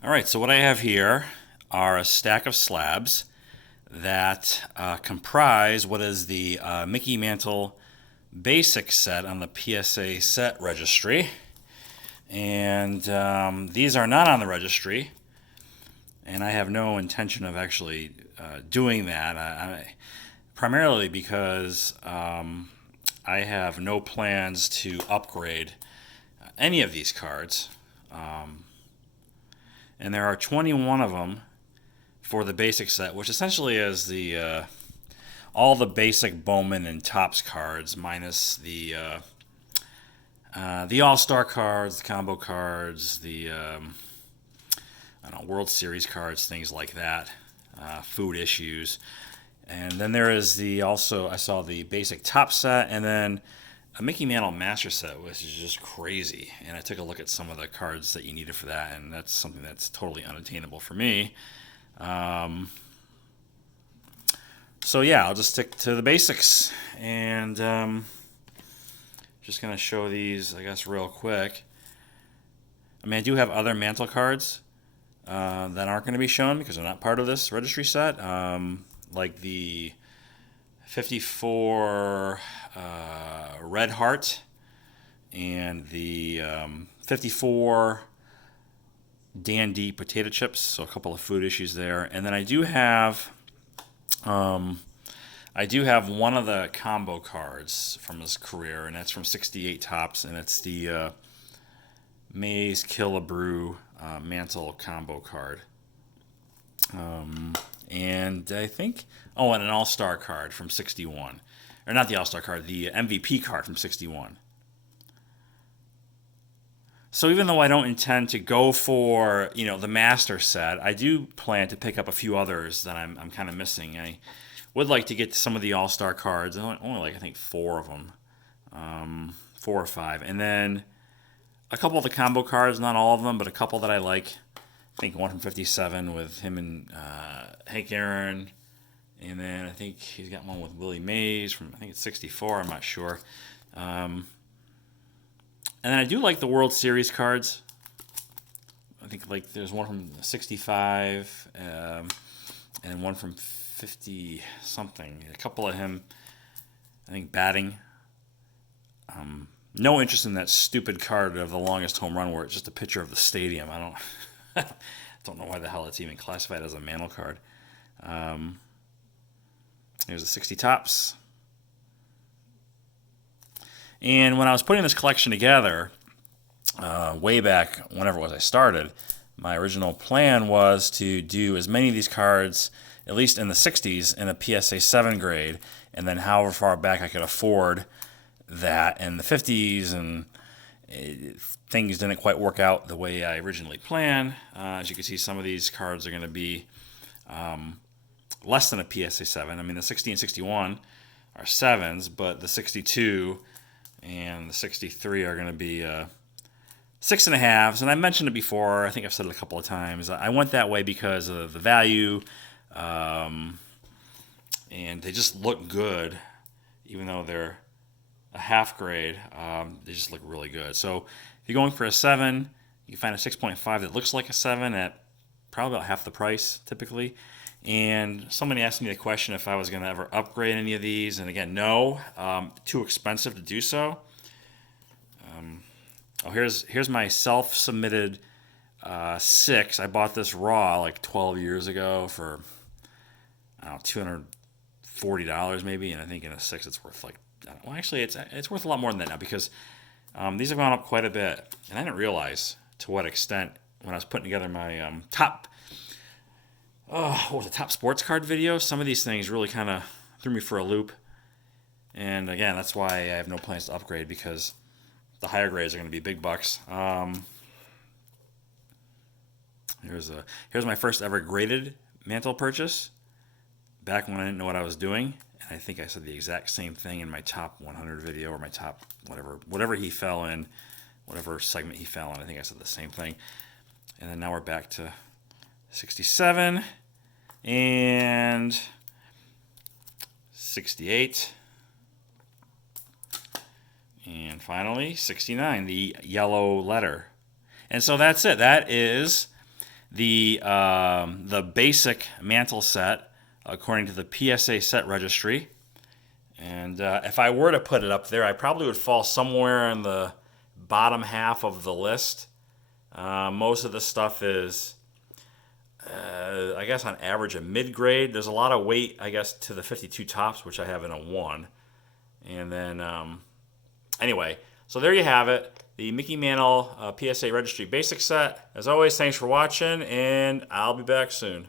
All right, so what I have here are a stack of slabs that comprise what is the Mickey Mantle basic set on the PSA set registry. And these are not on the registry, and I have no intention of actually doing that. Primarily because I have no plans to upgrade any of these cards. And there are 21 of them for the basic set, which essentially is the all the basic Bowman and Topps cards minus the All Star cards, the combo cards, the I don't know, World Series cards, things like that, food issues, and then there is the also I saw the basic top set, and then a Mickey Mantle Master Set, which is just crazy. And I took a look at some of the cards that you needed for that, and that's something that's totally unattainable for me. Um, so yeah, I'll just stick to the basics, and just gonna show these, I guess, real quick. I mean, I do have other Mantle cards that aren't going to be shown because they're not part of this registry set, like the 54 Red Heart and the 54 Dandy potato chips, so a couple of food issues there. And then um, I do have one of the combo cards from his career, and that's from 68 Topps, and it's the Maze Killabrew Mantle combo card. And I think, oh, and an All Star card from 61. Or not the All Star card, the MVP card from 61. So even though I don't intend to go for, the master set, I do plan to pick up a few others that I'm kind of missing. I would like to get to some of the All Star cards, only like I think four of them, four or five, and then a couple of the combo cards, not all of them, but a couple that I like. I think one from 57 with him and Hank Aaron, and then I think he's got one with Willie Mays from I think it's 64. I'm not sure. And then I do like the World Series cards. I think like there's one from 65 and one from 50 something. A couple of him, I think, batting. No interest in that stupid card of the longest home run where it's just a picture of the stadium. I don't know why the hell it's even classified as a Mantle card. There's a 60 Topps. And when I was putting this collection together, way back whenever it was I started, my original plan was to do as many of these cards, at least in the 60s, in a PSA 7 grade, and then however far back I could afford that in the 50s, and things didn't quite work out the way I originally planned. As you can see, some of these cards are going to be less than a PSA 7. I mean, the 60 and 61 are 7s, but the 62 and the 63 are going to be 6.5s. And I mentioned it before. I think I've said it a couple of times. I went that way because of the value, and they just look good, even though they're a half grade. They just look really good. So if you're going for a 7, you can find a 6.5 that looks like a 7 at probably about half the price typically. And somebody asked me the question if I was going to ever upgrade any of these, and again, no, too expensive to do so. Here's my self-submitted 6. I bought this raw like 12 years ago for I don't know $240 maybe, and I think in a 6 it's worth like well actually it's worth a lot more than that now because these have gone up quite a bit, and I didn't realize to what extent when I was putting together my top what was the top sports card video. Some of these things really kind of threw me for a loop, and again, that's why I have no plans to upgrade because the higher grades are going to be big bucks. Here's my first ever graded Mantle purchase. Back when I didn't know what I was doing, and I think I said the exact same thing in my top 100 video or my top whatever he fell in, whatever segment he fell in. I think I said the same thing. And then now we're back to 67 and 68. And finally, 69, the yellow letter. And so that's it. That is the basic Mantle set according to the PSA set registry. And if I were to put it up there, I probably would fall somewhere in the bottom half of the list. Most of the stuff is, I guess, on average a mid-grade. There's a lot of weight, I guess, to the 52 tops, which I have in a 1. And then, anyway, so there you have it. The Mickey Mantle PSA Registry Basic Set. As always, thanks for watching, and I'll be back soon.